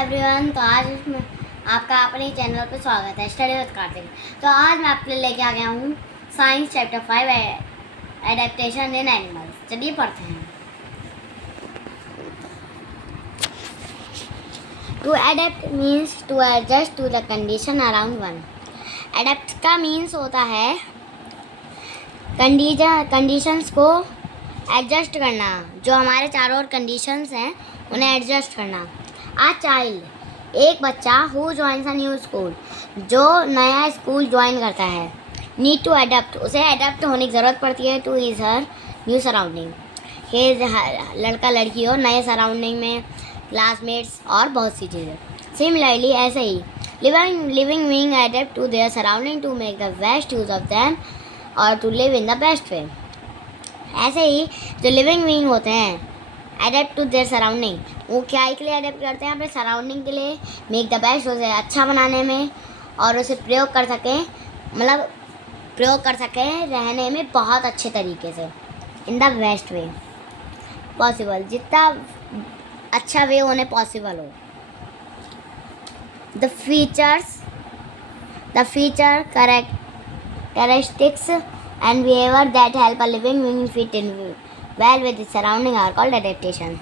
Everyone, तो आज आपका अपने चैनल पर स्वागत है स्टडी विद कार्तिक। तो आज मैं आपके लिए लेके आ गया हूँ science chapter 5 adaptation in animals. चलिए पढ़ते हैं। To adapt means to adjust to the condition around one. Adapt का मीन्स होता है कंडीशंस को एडजस्ट करना, जो हमारे चारों ओर कंडीशंस हैं उन्हें एडजस्ट करना। आ चाइल्ड, एक बच्चा who joins a new school, जो नया स्कूल ज्वाइन करता है। नीड टू एडप्ट, उसे एडप्ट होने की ज़रूरत पड़ती है to his her new surrounding. लड़का लड़की हो नए सराउंडिंग में, क्लासमेट्स और बहुत सी चीज़ें। सिमिलरली ऐसे ही living being adapt to their surrounding to make the best use of them और to live in the best way. ऐसे ही जो लिविंग बीइंग होते हैं एडेप्ट टू देयर सराउंडिंग, वो क्या के लिए एडेप्ट करते हैं? अपने सराउंडिंग के लिए, मेक द बेस्ट, उसे अच्छा बनाने में और उसे प्रयोग कर सकें, मतलब प्रयोग कर सकें रहने में बहुत अच्छे तरीके से, इन द बेस्ट वे पॉसिबल, जितना अच्छा वे उन्हें पॉसिबल हो। The feature characteristics and behavior that help a living being fit in well with its surrounding are called adaptation.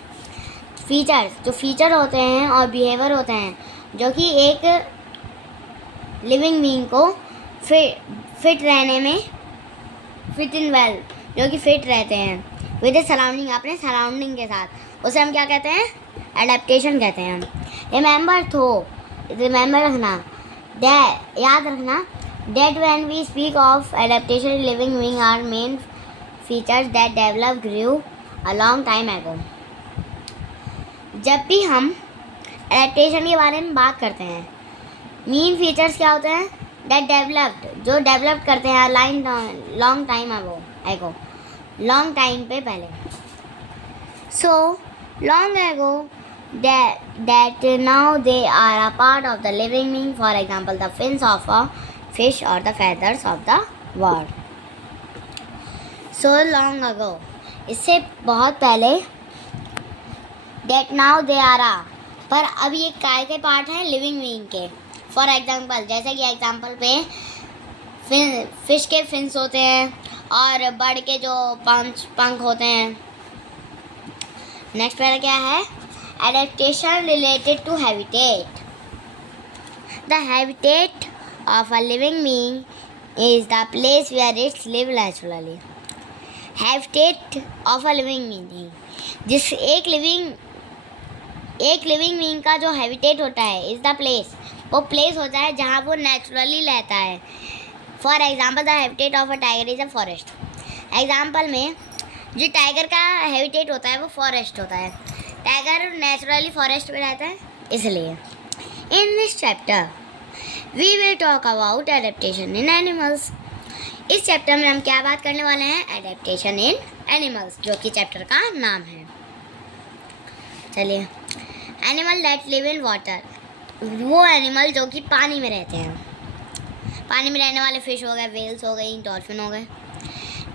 Features, जो फीचर होते हैं और बिहेवियर होते हैं जो कि एक लिविंग बीइंग को फिट रहने में, फिट इन वेल, जो कि फिट रहते हैं विद सराउंडिंग, अपने सराउंडिंग के साथ, उसे हम क्या कहते हैं? एडेप्टेशन कहते हैं। रिमेंबर रखना, याद रखना that when we speak of adaptation in living being are main features that developed grew a long time ago. जब भी हम एडेप्टेशन के बारे में बात करते हैं, मेन फीचर्स क्या होते हैं? that developed, जो डेवलप करते हैं long time ago, long time पे पहले। so long ago that now they are a part of the living being. For example, the fins of a fish or the feathers of the bird. So long ago, इससे बहुत पहले, that now they are a, पर अब ये काय के part हैं? Living being के। फॉर एग्जाम्पल, जैसे कि एग्जाम्पल पे फिश के फिन्स होते हैं और बर्ड के जो पंख होते हैं। नेक्स्ट पहले क्या है? Adaptation related to habitat. The habitat of a living being is the place where it live naturally. Habitat of a living being, जिस एक लिविंग बीइंग का जो हैबिटेट होता है इज द प्लेस, वो प्लेस होता है जहाँ वो नेचुरली रहता है। For example, the habitat of a tiger is a forest. Example में जो टाइगर का हैबिटेट होता है वो फॉरेस्ट होता है। टाइगर नेचुरली फॉरेस्ट में रहता है, इसलिए। In this chapter We will talk about adaptation in animals. इस चैप्टर में हम क्या बात करने वाले हैं? एडेप्टेशन इन एनिमल्स, जो कि चैप्टर का नाम है। चलिए, animal that live in water, वो एनिमल जो कि पानी में रहते हैं। पानी में रहने वाले फिश हो गए, वेल्स हो गई, डॉल्फिन हो गए।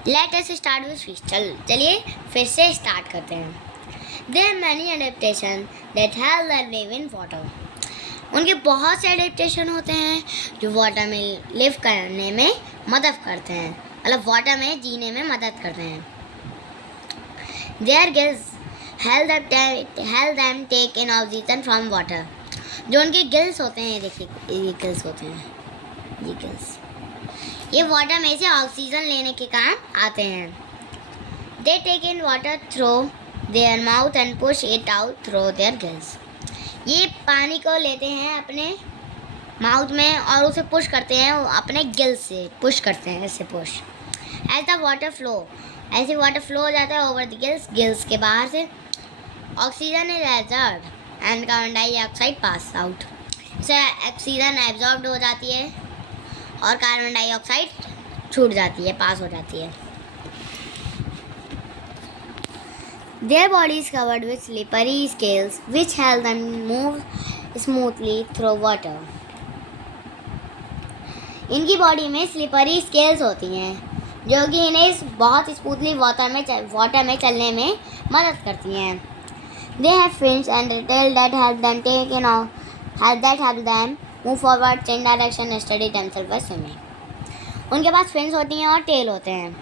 Let us start with fish. चलिए फिश से स्टार्ट करते हैं। There are many adaptation that help them live in water. उनके बहुत से एडेप्टेशन होते हैं जो वाटर में लिव करने में मदद करते हैं, मतलब वाटर में जीने में मदद करते हैं। Their gills help them take in oxygen from water. जो उनके गिल्स होते हैं, देखिए ये गिल्स होते हैं, ये गिल्स, ये वाटर में से ऑक्सीजन लेने के काम आते हैं। They take in water through their mouth and push it out through their gills. ये पानी को लेते हैं अपने माउथ में और उसे पुश करते हैं, अपने गिल्स से पुश करते हैं, ऐसे push. As the water flow, ऐसे वाटर फ्लो हो जाता है ओवर द गिल्स के बाहर से। Oxygen is absorbed and carbon dioxide pass out. इससे ऑक्सीजन एब्जॉर्ब्ड हो जाती है और कार्बन डाइऑक्साइड छूट जाती है, पास हो जाती है। Their body is covered with slippery scales which help them move smoothly through water. इनकी बॉडी में स्लिपरी स्केल्स होती हैं जो कि इन्हें बहुत स्मूथली वाटर में चलने में मदद करती हैं। They have fins and a tail that help them move forward, change direction, and steady themselves while swimming. उनके पास फिन्स होती हैं और टेल होते हैं.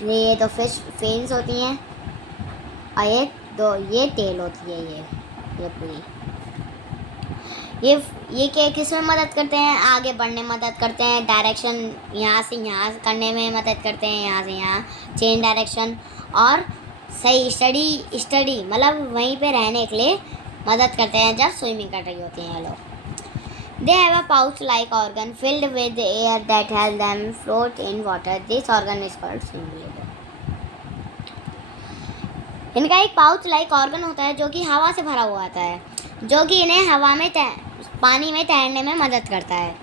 ये तो फिश फिन्स होती हैं और ये टेल होती है. ये पूरी ये किस में मदद करते हैं? आगे बढ़ने में मदद करते हैं. डायरेक्शन यहाँ से यहाँ करने में मदद करते हैं. यहाँ से यहाँ चेंज डायरेक्शन और सही स्टडी मतलब वहीं पे रहने के लिए मदद करते हैं जब स्विमिंग कर रही होती हैं ये लोग. They have a pouch-like organ filled with air that helps them float in water. This organ is called swim bladder. इनका एक पाउच-like organ होता है जो कि हवा से भरा हुआ आता है, जो कि इन्हें हवा में पानी में तैरने में मदद करता है.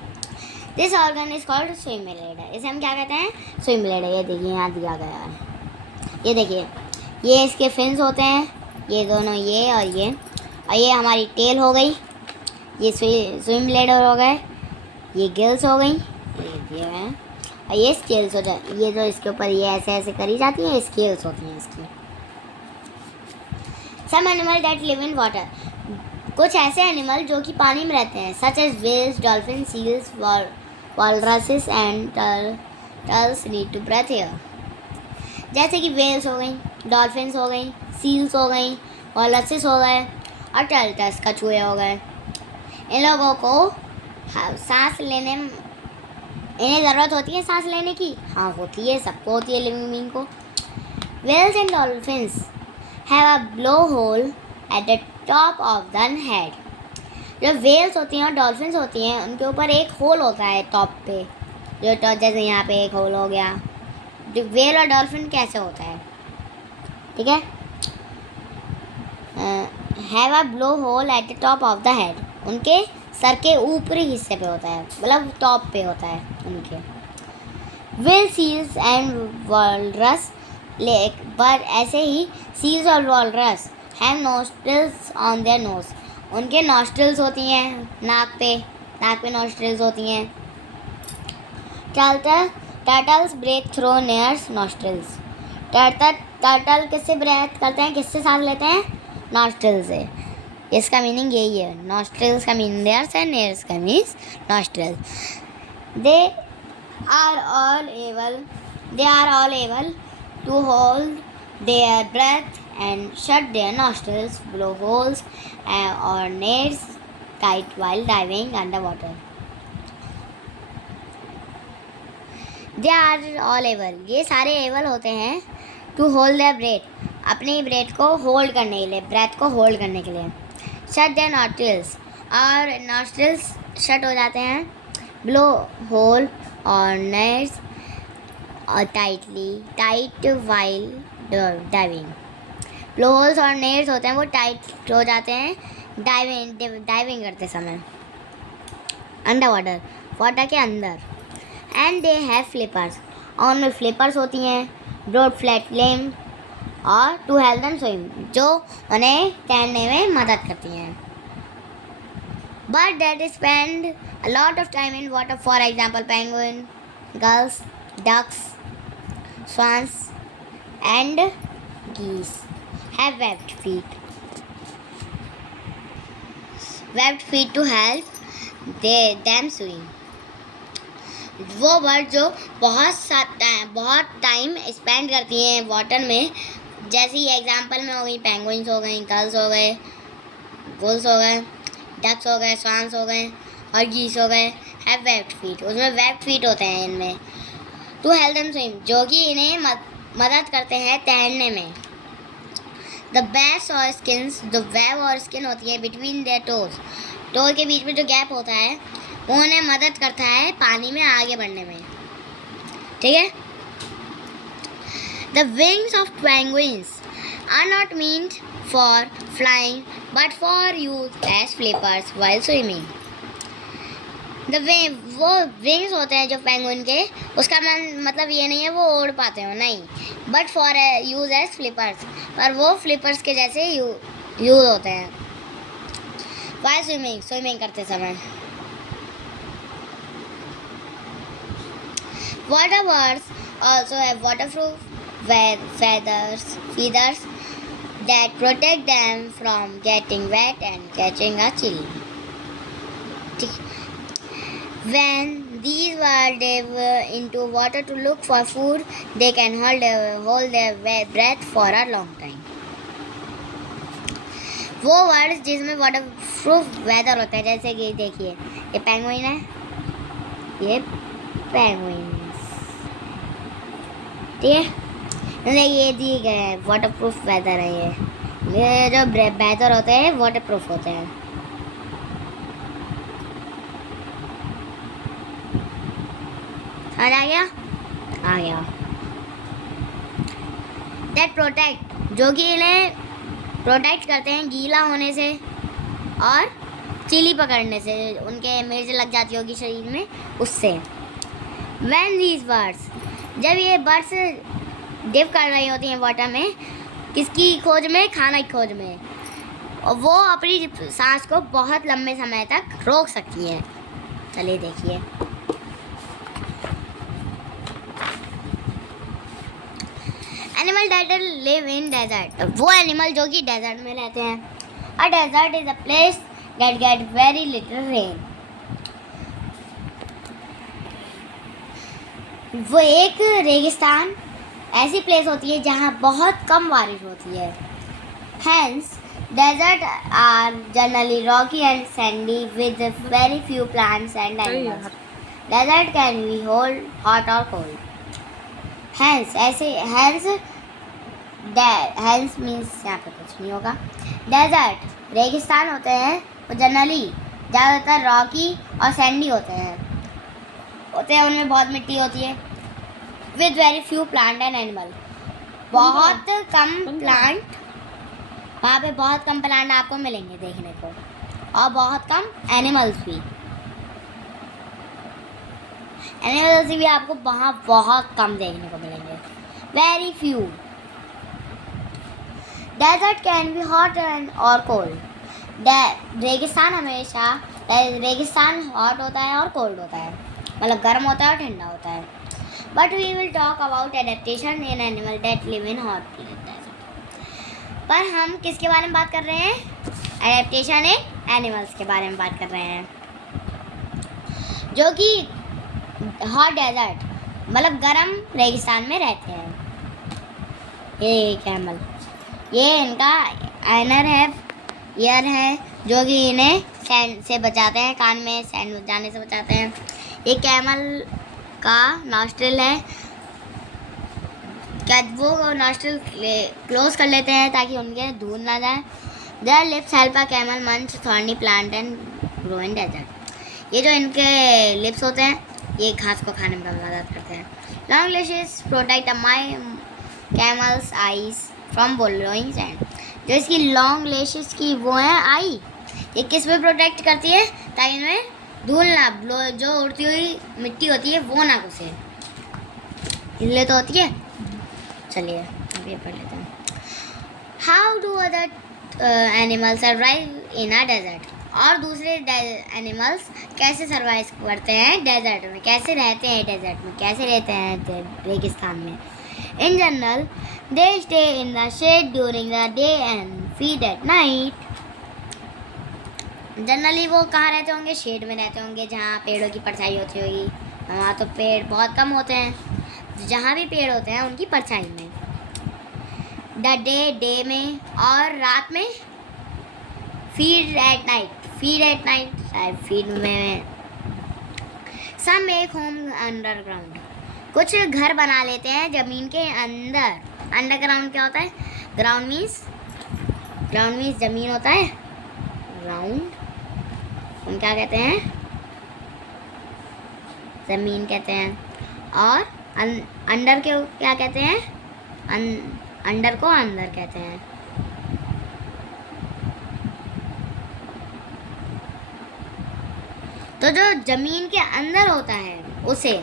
This organ is called swim bladder. इसे हम क्या कहते हैं? swim bladder. ये देखिए यहाँ दिया गया है. ये देखिए ये इसके फिन्स होते हैं. ये दोनों ये और ये हमारी टेल हो गई. ये स्विम ब्लेडर हो गए. ये गिल्स हो गई. ये हैं और ये स्केल्स हो जाए. ये जो इसके ऊपर ये ऐसे करी जाती हैं स्केल्स होती हैं इसकी. Some animal that live in water. कुछ ऐसे एनिमल जो कि पानी में रहते हैं such as whales, dolphin, seals, walruses and turtles need to breathe air. जैसे कि व्हेल्स हो गई, डॉल्फिन्स हो गई, सील्स हो गई, वॉलरसेस हो गए और टर्टल्स कछुए हो गए. इन लोगों को सांस लेने इन्हें ज़रूरत होती है सांस लेने की. हाँ होती है, सबको होती है लिविंग बीइंग को. Whales and dolphins have a blow hole at the top of the head. जो व्हेल्स होती हैं और डॉल्फिन्स होती हैं उनके ऊपर एक होल होता है टॉप पे. जैसे यहाँ पे एक होल हो गया. व्हेल और डॉल्फिन कैसे होता है? ठीक है. Have a blow hole at the top of the head. उनके सर के ऊपरी हिस्से पे होता है, मतलब टॉप पे होता है उनके. व्हेल, सील्स एंड वॉलरस पर ऐसे ही सील्स और walrus have nostrils on their nose. उनके नॉस्ट्रिल्स होती हैं नाक पे नॉस्ट्रिल्स होती हैं. Turtles breathe through nares nostrils. Turtle किससे ब्रेथ करते हैं, किससे सांस लेते हैं? नॉस्ट्रिल से. इसका मीनिंग यही है. नॉस्ट्रिल्स का मीनिंग नेयर्स है, नेयर्स का means nostrils. They are all able to hold their breath and shut their nostrils, blow holes और nares tight while diving under water. They are all able. ये सारे एबल होते हैं टू होल्ड देयर ब्रेथ. अपनी breath को hold करने के लिए, ब्रेथ को होल्ड करने के लिए. Shut their nostrils. और नॉस्ट्रिल्स शट हो जाते हैं. ब्लो होल और नेयर्स और tight while diving. Blow holes और नेयर्स होते हैं वो टाइट हो जाते हैं डाइविंग करते समय अंडर वाटर के अंदर. And they have flippers. और उनमें फ्लिपर्स होती हैं ब्रॉड फ्लैट लिम्ब और टू हेल्प देम स्विम, जो उन्हें तैरने में मदद करती हैं. But that spend a lot of time in water. For example penguin, gulls, ducks, swans and geese have webbed feet to help them swim. वो bird जो बहुत टाइम स्पेंड करती हैं वाटर में, जैसे ये एग्जांपल में हो गई पेंगुइन्स हो गई, गल्स हो गए, गुल्स हो गए, डक्स हो गए, स्वान्स हो गए और गीस हो गए. Have webbed feet. उसमें वेब्ड फीट होते हैं इनमें. टू हेल्प देम स्विम, जो कि इन्हें मदद करते हैं तैरने में. द बैक्स और स्किन्स, जो वेब और स्किन होती है बिटवीन देयर टोज, टो के बीच में जो गैप होता है वो उन्हें मदद करता है पानी में आगे बढ़ने में. ठीक है. The wings of penguins are not meant for flying but for use as flippers while swimming. वो विंग्स होते हैं जो पेंगुइन के, उसका मतलब ये नहीं है वो उड़ पाते हो, नहीं, but for use as flippers, पर वो फ्लिपर्स के जैसे यूज होते हैं व्हाइल स्विमिंग करते समय. Water birds also have waterproof feathers that protect them from getting wet and catching a chill. When these birds dive into water to look for food, they can hold their breath for a long time. वो words जिसमें water proof weather होता है, जैसे कि देखिए ये penguin है, ये पेंगुइन, ठीक है, ये दिए गए हैं वाटर प्रूफ वेदर है। ये जो बेहतर होते हैं वाटर प्रूफ होते हैं। आ गया दैट प्रोटेक्ट, जो कि इन्हें प्रोटेक्ट करते हैं गीला होने से और चिली पकड़ने से, उनके मिर्च लग जाती होगी शरीर में, उससे। व्हेन दीज बर्ड्स, जब ये बर्ड्स डिप कर रही होती हैं वाटर में, किसकी खोज में? खाना की खोज में, और वो अपनी सांस को बहुत लंबे समय तक रोक सकती हैं। चलिए देखिए, animal that live in desert, वो एनिमल जो कि डेजर्ट में रहते हैं। A desert is a place that get very little rain, वो एक रेगिस्तान ऐसी प्लेस होती है जहाँ बहुत कम बारिश होती है। Hence, deserts are generally rocky and sandy with very few plants and animals. Desert can be hot or cold. Hence means यहाँ पे कुछ नहीं होगा। डेजर्ट रेगिस्तान होते हैं, वो जनरली ज़्यादातर रॉकी और सैंडी होते हैं, उनमें बहुत मिट्टी होती है। With very few plant and animal, बहुत कम प्लांट, वहाँ पे बहुत कम प्लांट आपको मिलेंगे देखने को, और बहुत कम एनिमल्स भी आपको वहाँ बहुत कम देखने को मिलेंगे। Very few. Desert can be hot and और कोल्ड, रेगिस्तान हमेशा, रेगिस्तान हॉट होता है और कोल्ड होता है, मतलब गर्म होता है और ठंडा होता है। But we will talk about adaptation in animal that live in hot desert. पर हम किसके बारे में बात कर रहे हैं? एडेप्टेशन इन एनिमल्स के बारे में बात कर रहे हैं, जो कि हॉट डेजर्ट मतलब गर्म रेगिस्तान में रहते हैं। ये कैमल, ये इनका ईयर है जो कि इन्हें सैंड से बचाते हैं, कान में सैंड जाने से बचाते हैं। ये कैमल का नॉस्ट्रिल है, क्या वो नॉस्ट्रिल क्लोज कर लेते हैं ताकि उनके धूल ना जाए। Their lips help a camel munch thorny plant and grow in desert, ये जो इनके लिप्स होते हैं ये घास को खाने में मदद करते हैं। Long lashes protect my camel's eyes from blowing sand, जो इसकी लॉन्ग लेशेस की वो है आई, ये किस में प्रोटेक्ट करती है? ताकि इनमें धूल ना, जो उड़ती हुई मिट्टी होती है वो ना घुसे, इसलिए तो होती है। चलिए अब ये पढ़ लेते हैं। How do other animals survive in a desert, और दूसरे एनिमल्स कैसे सर्वाइव करते हैं डेजर्ट में, कैसे रहते हैं डेजर्ट में, कैसे रहते हैं रेगिस्तान में। In general they stay in the shade during the day and feed at night, generally वो कहाँ रहते होंगे? शेड में रहते होंगे, जहाँ पेड़ों की परछाई होती होगी। वहाँ तो पेड़ बहुत कम होते हैं, जहाँ भी पेड़ होते हैं उनकी परछाई में। डे में, और रात में फीड एट नाइट फीड में। सम मेक होम अंडरग्राउंड, कुछ घर बना लेते हैं ज़मीन के अंदर। अंडरग्राउंड क्या होता है? ग्राउंड मीन्स ज़मीन होता है, ग्राउंड हम क्या कहते हैं? ज़मीन कहते हैं। और अंडर के क्या कहते हैं? अंडर को अंदर कहते हैं। तो जो ज़मीन के अंदर होता है उसे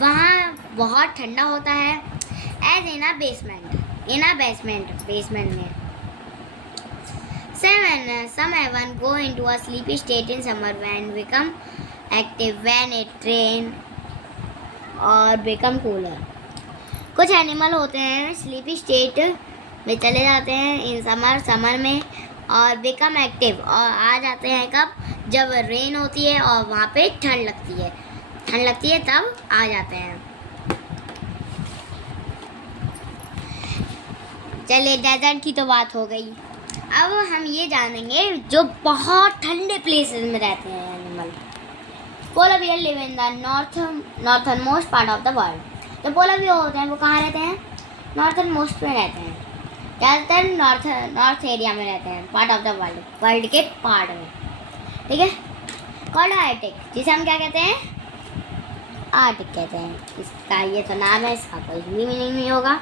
वहाँ बहुत ठंडा होता है। एज इन अ बेसमेंट में some even go into a sleepy state in summer and become active when it rain और become cooler। कुछ एनिमल होते हैं स्लीपी स्टेट में चले जाते हैं इन समर में, और बिकम एक्टिव, और आ जाते हैं कब, जब रेन होती है और वहाँ पे ठंड लगती है तब आ जाते हैं। चलिए डेजर्ट की तो बात हो गई, अब हम ये जानेंगे जो बहुत ठंडे प्लेसेस में रहते हैं animal. Polar bear live in the northern most part of the world. जो पोलर बियर होते हैं वो कहाँ रहते हैं, नॉर्थन मोस्ट में रहते हैं, ज़्यादातर नॉर्थ एरिया में रहते हैं, पार्ट ऑफ द वर्ल्ड के पार्ट में, ठीक है। कॉल्ड आर्टिक, जिसे हम क्या कहते हैं, आर्टिक कहते हैं। इसका ये तो नाम है, इसका कोई हिंदी मीनिंग नहीं होगा।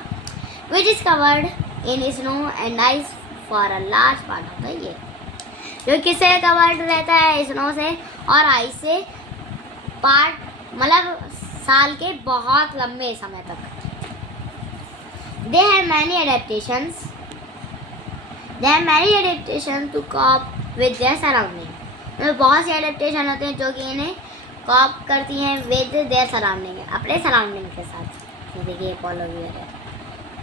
Which is covered in snow and ice for a large part of the year. जो किससे कवर्ड रहता है, स्नो से और आइस से, पार्ट मतलब साल के बहुत लंबे समय तक। They have many adaptations to cope with their surrounding. बहुत सी एडेप्टेशन होते हैं जो कि इन्हें कॉप करती हैं विद देयर सराउंडिंग, अपने सराउंडिंग के साथ। ये देखिए पोलर बियर है,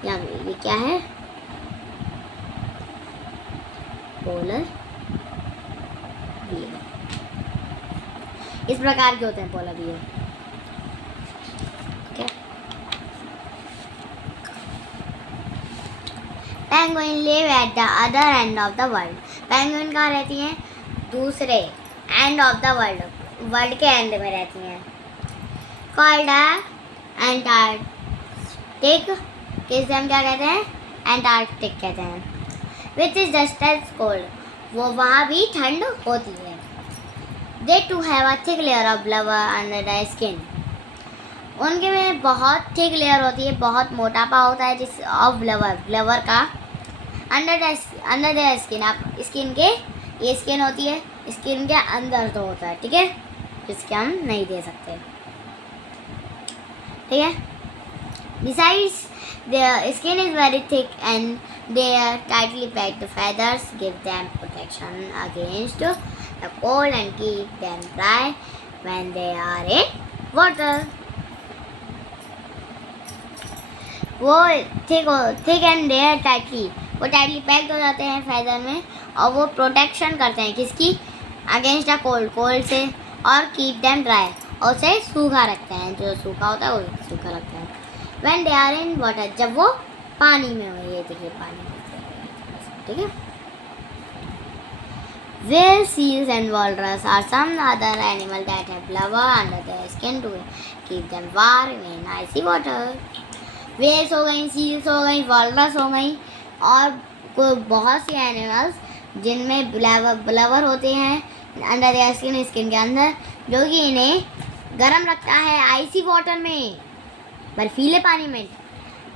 यहाँ ये क्या है, पोलर बियर। इस प्रकार के होते हैं पोलर बियर, ठीक है। Penguin live at the other end of the world. Penguin कहाँ रहती हैं, दूसरे एंड ऑफ द वर्ल्ड के एंड में रहती हैं। कॉल्ड एंटार्क्टिक, किसे हम क्या कहते हैं, एंटार्क्टिक कहते हैं। Which is just as cold, वो वहाँ भी ठंड होती है। They too have a thick layer of blubber under the skin. उनके में बहुत थिक लेयर होती है, बहुत मोटापा होता है जिस ऑफ ब्लवर का, अंडर द स्किन। आप स्किन के, ये स्किन होती है, स्किन के अंदर तो होता है, ठीक है, जिसके हम नहीं दे सकते, ठीक है। Besides their skin is very thick and their tightly packed feathers give them protection against the cold and keep them dry when they are in water. वो थिक एंड देयर टाइटली, वो टाइटली पैक्ड हो जाते हैं feather में, और वो protection करते हैं किसकी, अगेंस्ट द कोल्ड से, और कीप देम ड्राई, और उसे सूखा रखते हैं, जो सूखा होता है वो सूखा रखते हैं। When they are in water, जब वो पानी में हो, ये देखिए पानी में, ठीक है। Whale, seals and walrus are some other animals that have blubber under their skin to keep them warm in icy water. Whales हो गई, seals हो गई, walrus हो गई, और बहुत सी एनिमल्स जिनमें ब्लवर होते हैं अंडर देयर स्किन, स्किन के अंदर, जो कि इन्हें गर्म रखता है आइसी वाटर में, बर्फीले पानी में।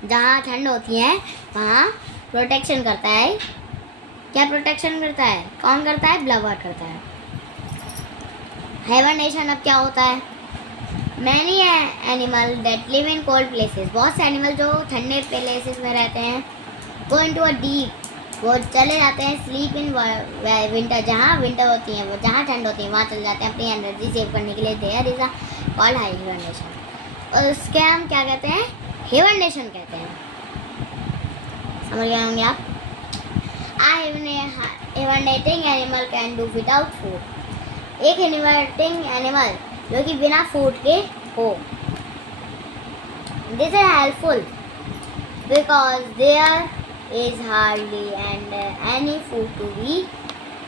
जहाँ ठंड होती है वहाँ प्रोटेक्शन करता है। क्या प्रोटेक्शन करता है, कौन करता है, ब्लवर करता है। हाइबरनेशन अब क्या होता है, many animal that live in cold places, बहुत से एनिमल जो ठंडे प्लेसेस में रहते हैं, गो इनटू अ डीप, वो चले जाते हैं स्लीप इन विंटर, जहाँ विंटर होती है, वो जहाँ ठंड होती है वहाँ चले जाते हैं अपनी एनर्जी सेव करने के लिए। There is a called hibernation, और उसके हम क्या कहते हैं, हिबरनेशन कहते हैं। समझ गए होंगे आप। Hibernating animal can do without food, एक हिबरनेटिंग एनिमल जो कि बिना फूड के हो। This is helpful because there is hardly and any food to be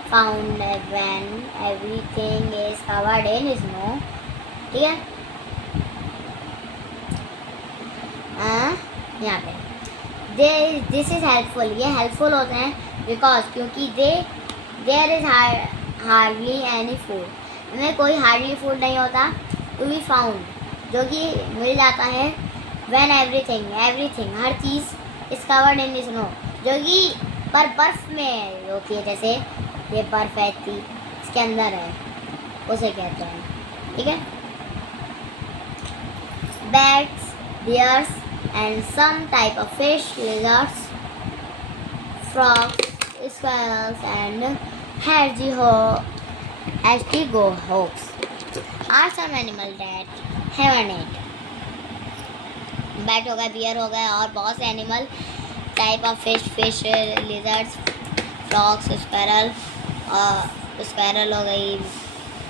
found when everything is covered in snow, ठीक है। यहाँ पे दिस इज हेल्पफुल, ये हेल्पफुल होते हैं बिकॉज, क्योंकि there is hardly any food, इनमें कोई हार्डली फूड नहीं होता, टू बी फाउंड, जो कि मिल जाता है, when everything her cheese is covered in snow, जो कि पर बर्फ में होती है, जैसे ये बर्फ है इसके अंदर है, उसे कहते हैं, ठीक है। Bats, bears and some type of fish, lizards, frogs, squirrels and hedgehogs are some animal that hibernate. Bat हो गया, बियर हो गया, और बहुत से animal type of fish, lizards, frogs, squirrel हो गई,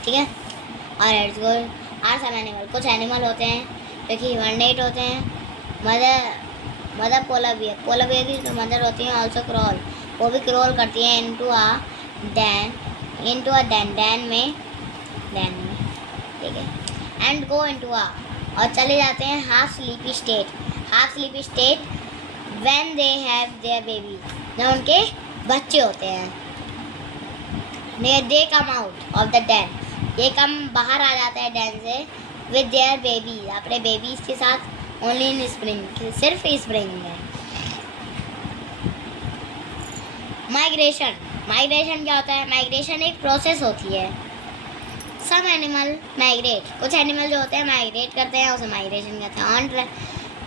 ठीक है। और it's good are some animal, कुछ एनिमल होते हैं जो कि हिबरनेट होते हैं। मदर पोलर बियर की जो मदर होती हैं ऑल्सो क्रॉल, वो भी क्रॉल करती हैं इनटू अ डैन में, ठीक है। एंड गो इनटू अ, और चले जाते हैं half sleepy state when they have their baby, जब उनके बच्चे होते हैं। They come out of the den, ये कम बाहर आ जाता है डैन से विद देयर बेबी, अपने बेबीज के साथ। ओनली इन स्प्रिंग, सिर्फ स्प्रिंग में। माइग्रेशन क्या होता है? माइग्रेशन एक प्रोसेस होती है। सम एनिमल माइग्रेट, कुछ एनिमल जो होते हैं माइग्रेट करते हैं, उसे माइग्रेशन कहते हैं।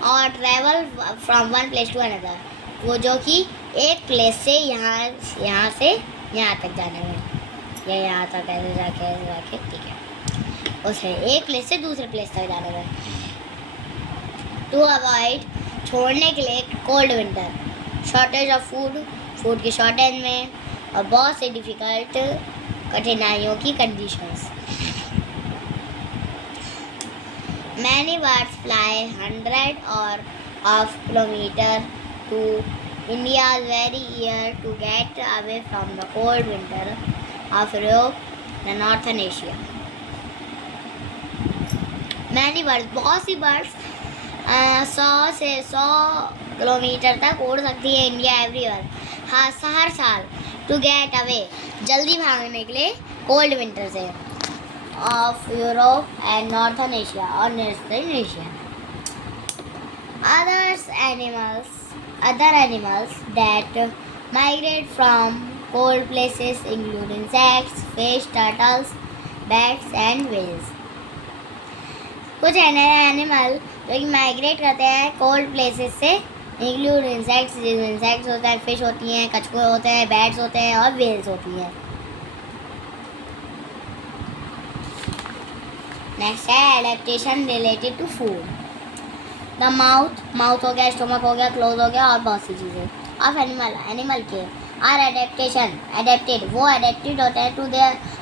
और travel from one place to another, वो जो कि एक प्लेस से यहाँ से यहाँ तक जाने में, या यहाँ तक ऐसे जाके, ठीक है, उसे एक प्लेस से दूसरे प्लेस तक जाने में। टू अवॉइड, छोड़ने के लिए cold winter, shortage of food की शॉर्टेज में, और बहुत से डिफ़िकल्ट कठिनाइयों की conditions. Many birds fly 100 or of kilometer to India's very year to get away from the cold winter of Europe and Northern Asia. Many birds, बहुत सी birds 100 kilometre तक उड़ सकती है इंडिया एवरीवेयर, हाँ हर साल। टू गेट अवे, जल्दी भागने के लिए कोल्ड विंटर से, of Europe and northern Asia और northern Asia. Other animals that migrate from cold places include insects, fish, turtles, bats and whales. कुछ एनिमल जो कि माइग्रेट करते हैं कोल्ड प्लेसेस से इंक्लूड इंसेक्ट्स, इंसेक्ट्स होते हैं, फिश होती हैं, कछुए होते हैं, बैट्स होते हैं और वेल्स होती हैं। नेक्स्ट है adaptation related to food. The mouth हो गया, स्टोमक हो गया, क्लोज हो गया और बहुत सी चीज़ें। ऑफ एनिमल के आर एडेप्टेड, वो एडेप्टेड होते हैं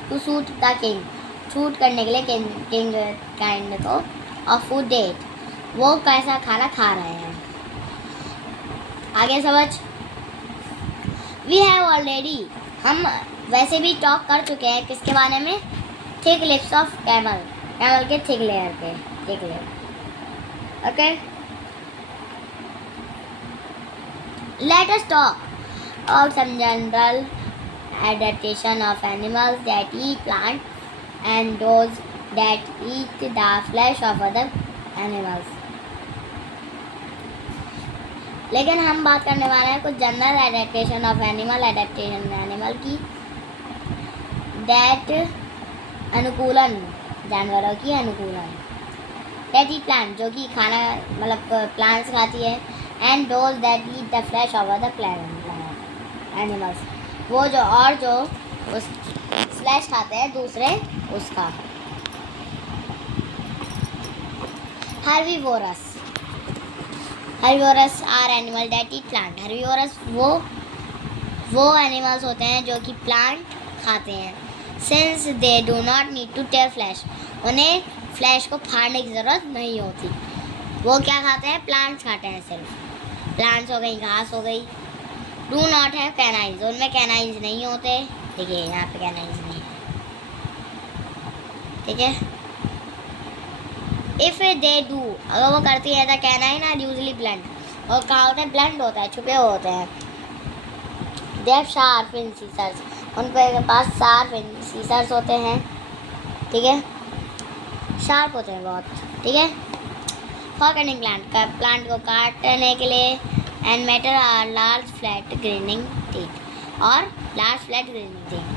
to suit the king, suit करने के लिए किंग काइंड को, और फूड डेट, वो कैसा खाना खा रहे हैं। आगे समझ। वी हैव ऑलरेडी, हम वैसे भी टॉक कर चुके हैं किसके बारे में? थिक लिप्स ऑफ कैमल के थिक लेयर पे, thick layer, okay. Let us talk about some general adaptation of animals that eat plants and those that eat the flesh of other animals. लेकिन हम बात करने वाले हैं कुछ जनरल एडेप्टेशन ऑफ एनिमल की, दैट अनुकूलन, जानवरों की अनुकूलन। दैट ईट प्लांट, जो कि खाना मतलब प्लांट्स खाती है, and those that eat the flesh of other animals, वो जो उस फ्लैश खाते हैं दूसरे उसका। Herbivorous are animal that eat plant. Herbivorous वो एनिमल्स होते हैं जो कि प्लांट खाते हैं। Since they do not need to tear flesh, उन्हें फ्लैश को फाड़ने की ज़रूरत नहीं होती। वो क्या खाते हैं? प्लांट्स खाते हैं, सिर्फ प्लांट्स हो गई, घास हो गई। डू नॉट हैव कैनाइन्स, उनमें कैनाइन्स नहीं होते। देखिए यहाँ पे कैनाइन्स नहीं है, ठीक है। इफ़ दे डू, अगर वो करती है तो कैनाइन आर यूजली ब्लंट, और कहाँ होते हैं? ब्लंट होता है, छुपे हुए होते हैं। दे हैव शार्प इंसिसर्स, उनके पास शार्प इंसिसर्स होते हैं, ठीक है, शार्प होते हैं बहुत, ठीक है। फॉर कटिंग प्लांट को काटने के लिए, and matter are large flat grinding teeth, और large flat grinding teeth.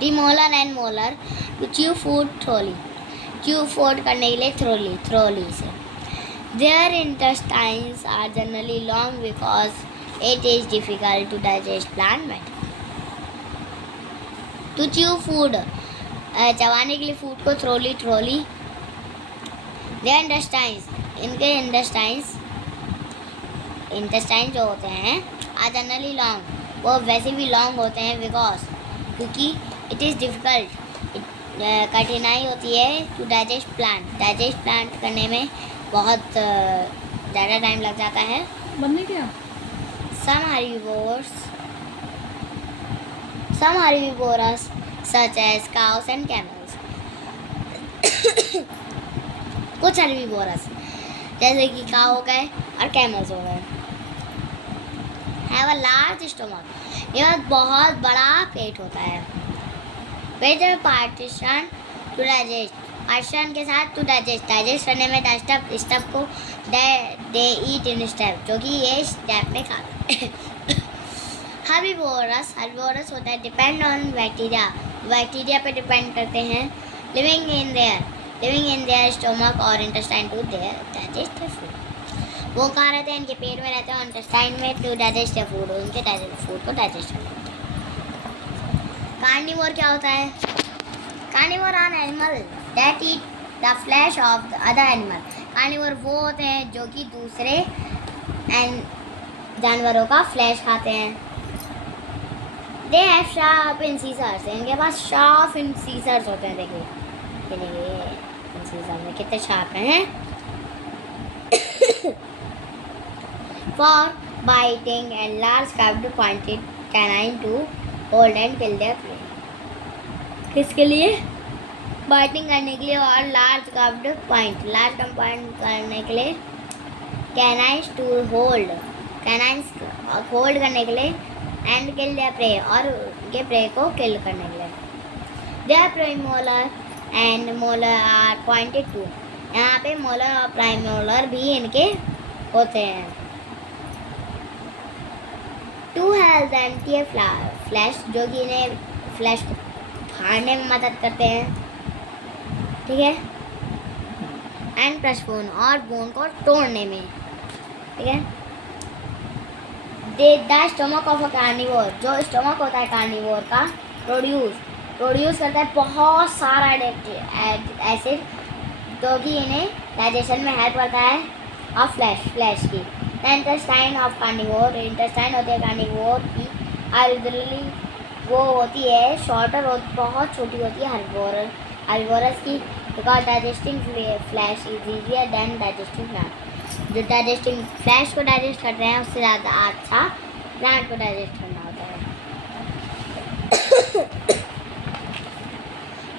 The molar and molar to chew food thoroughly, chew food करने के लिए थ्रोली से। Their intestines are generally long because it is difficult to digest plant matter. To chew food, चबाने के लिए food को thoroughly. Their intestines, इनके intestines intestine जो होते हैं आर जनरली लॉन्ग, वो वैसे भी लॉन्ग होते हैं बिकॉज क्योंकि इट इज़ डिफ़िकल्ट, कठिनाई होती है टू डाइजेस्ट प्लांट करने में बहुत ज़्यादा टाइम लग जाता है। बनने क्या? Some herbivores such as cows and camels कुछ herbivores जैसे कि काऊ हो गए और कैमल्स हो गए हैव अ लार्ज स्टोमक, ये बहुत बड़ा पेट होता है। पेट पार्टीशन टू डाइजेस्ट, पार्टीशन के साथ टू डाइजेस्ट करने में स्टफ को दे ईट इन स्टेप, जो कि ये स्टेप में खाते हैं। हर्बीवोरस होता है डिपेंड ऑन बैक्टीरिया पे डिपेंड करते हैं, लिविंग इन देयर स्टोमक और इंटेस्टाइन टू डाइजेस्ट फूड। वो कहाँ रहते हैं? इनके पेट में रहते हैं, इंटेस्टाइन में टू डाइजेस्ट फूड, उनके फूड को डाइजेस्ट करते हैं। कार्निवोर क्या होता है? Carnivore are animal that eat the flesh of the other animal. Carnivore वो होते हैं जो कि दूसरे जानवरों का फ्लैश खाते हैं। दे हैव शार्प इंसीजर्स, इनके पास शार्प इंसीजर्स होते हैं। देखिए इंसीजर में कितने शार्प हैं। For biting and large curved pointed canine to hold and kill their prey. किसके लिए? बाइटिंग करने के लिए और लार्ज कर्व्ड पॉइंट करने के लिए, कैनाइंस टू होल्ड करने के लिए, एंड किल देयर प्रे और उनके प्रे को किल करने के लिए। Their premolar and molar are pointed too, यहाँ पे मोलर और प्राइमोलर भी इनके होते हैं। टू हेल्थ एंटी फ्लैश, जो कि इन्हें फ्लैश को फाड़ने में मदद करते हैं, ठीक है। एंड क्रश बोन, और बोन को तोड़ने में, ठीक है। The stomach of a carnivore, जो स्टोमक होता है कार्निवोर का, प्रोड्यूस करता है बहुत सारा एसिड, जो कि इन्हें डाइजेशन में हेल्प करता है और फ्लैश की। The intestine of carnivore, intestine होती है कार्निवोर की, आर्जुनली वो होती है शॉर्टर, बहुत छोटी होती है हर्बीवोरस की, because digesting flash is easier than digesting plant. जो डाइजेस्टिंग फ्लैश को डाइजेस्ट करते हैं उससे ज़्यादा अच्छा प्लांट को डाइजेस्ट करना होता है।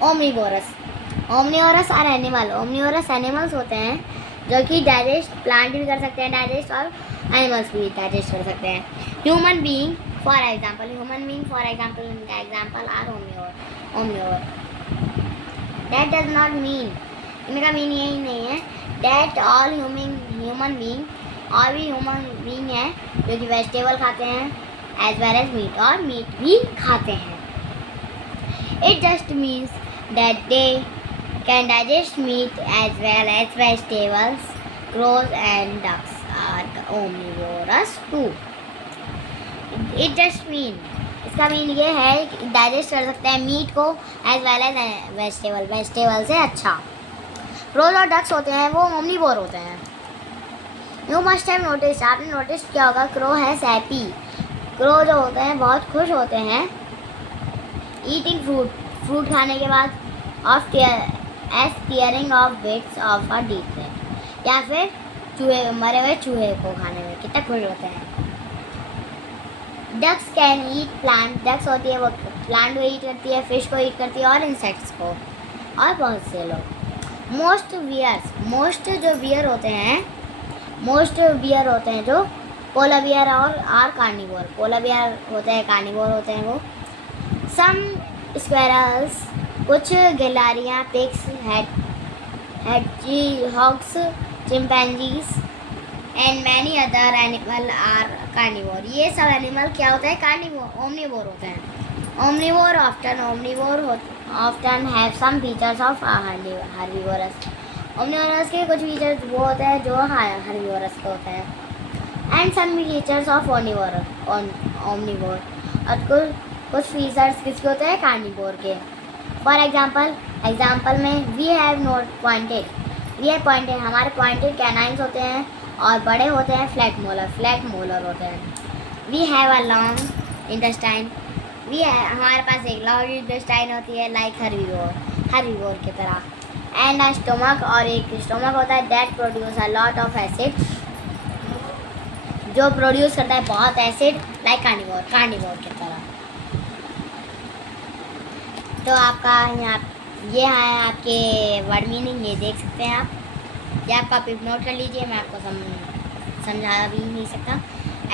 ओमनीवोरस आर ओमनीवोरस एनिमल्स होते हैं जो कि डाइजेस्ट प्लांट भी कर सकते हैं डाइजेस्ट, और एनिमल्स भी डाइजेस्ट कर सकते हैं। ह्यूमन बीइंग फॉर एग्जांपल इनका example are omnivore. That does not mean, इनका मीन यही नहीं है दैट ऑल ह्यूमन बीइंग, और भी ह्यूमन बीइंग है जो कि वेजिटेबल खाते हैं एज वेल एज मीट, और मीट भी खाते हैं। It just means that they can digest meat as well as vegetables. Crows and ducks are omnivorous too. It just mean, इसका मीन ये है कि डाइजेस्ट कर सकते हैं मीट को एज वेल एज वेजिटेबल से अच्छा। क्रोज और डक्स होते हैं वो ओमनीवोर होते हैं। यू मस्ट हैव नोटिस, आपने नोटिस किया होगा क्रो है सैपी। क्रो जो होते हैं बहुत खुश होते हैं ईटिंग फ्रूट खाने के बाद, of tearing of bits of a deep plate, या फिर मरे हुए चूहे को खाने में कितना खुश होते हैं। Ducks can eat plant, ducks होती है वो प्लांट को ईट करती है, फिश को ईट करती है, और इंसेक्ट्स को, और बहुत से लोग। मोस्ट जो बियर होते हैं जो पोलर बियर और कार्निवोर, पोलर बियर होते हैं कार्निवोर होते हैं वो। सम स्क्वेरल्स, कुछ गिलहरियाँ, pigs, hedgehogs, chimpanzees and many other animal are carnivore. ये सब एनिमल क्या होता है? ओमनीवोर होते हैं। Omnivore often have some features of herbivorous. Omnivorous के कुछ फीचर्स वो होते हैं जो हर्बीवोरस के होते हैं, and some features of omnivore, और कुछ फीचर्स किसके होते हैं? कार्निवोर के। फॉर एग्जाम्पल में वी हैव नोट पॉइंटेड, हमारे पॉइंटेड कैनाइंस होते हैं, और बड़े होते हैं फ्लैट मोलर होते हैं। We have a long intestine, हमारे पास एक लॉन्ग इंटेस्टाइन होती है लाइक हर्बीवोर की तरह। एंड अ स्टोमक, और एक स्टोमक होता है that produce a lot of acid, जो प्रोड्यूस करता है बहुत एसिड लाइक कार्निवोर की तरह। तो आपका यहाँ ये है आपके वर्ड मीनिंग, ये देख सकते हैं आप, ये आप कॉपी नोट कर लीजिए, मैं आपको समझा भी नहीं सकता।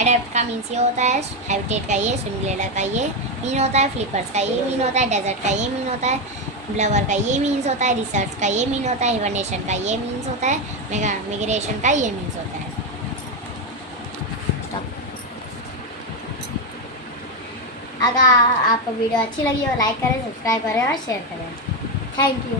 एडेप्ट का मीन्स ये होता है, हैबिटेट का ये, सिमुलेटर का ये मीन होता है, फ्लिपर्स का ये मीन होता है, डेजर्ट का ये मीन होता है, ब्लवर का ये मीन्स होता है, रिसर्च का ये मीन होता है, हिबरनेशन का ये मीन्स होता है, मिग्रेशन का ये मीन्स होता है। अगर आपको वीडियो अच्छी लगी हो लाइक करें, सब्सक्राइब करें और शेयर करें। Thank you.